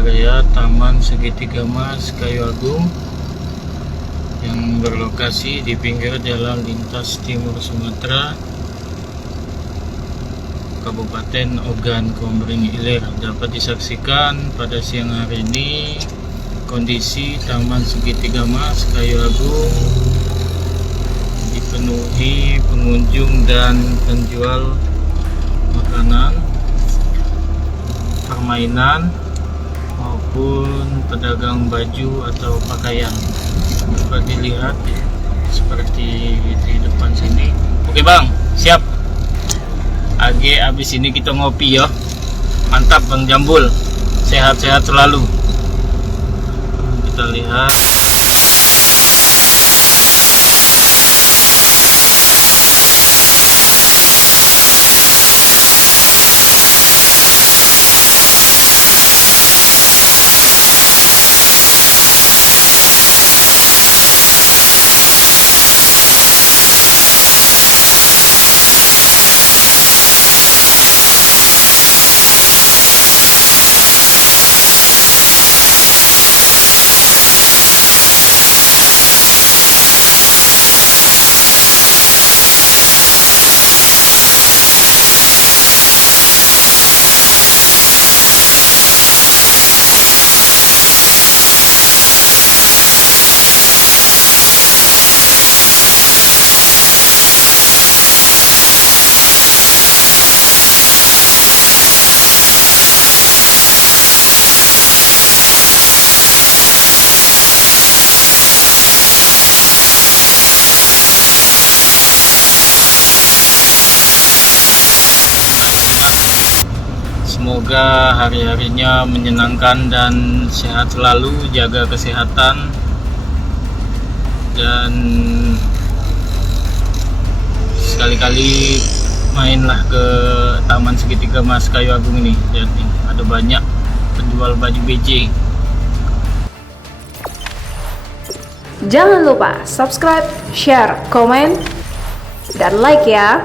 area Taman Segitiga Mas Kayu Agung yang berlokasi di pinggir jalan lintas timur Sumatera, Kabupaten Ogan Komering Ilir. Dapat disaksikan pada siang hari ini kondisi Taman Segitiga Mas Kayu Agung dipenuhi pengunjung dan penjual makanan, permainan maupun pedagang baju atau pakaian. Dapat dilihat seperti di depan sini. Oke bang, siap. Abis ini kita ngopi ya. Mantap Bang Jambul, sehat-sehat selalu. Kita lihat. Semoga hari-harinya menyenangkan dan sehat selalu, jaga kesehatan, dan sekali-kali mainlah ke Taman Segitiga Mas Kayu Agung ini. Jadi ada banyak penjual baju BJ. Jangan lupa subscribe, share, komen, dan like ya.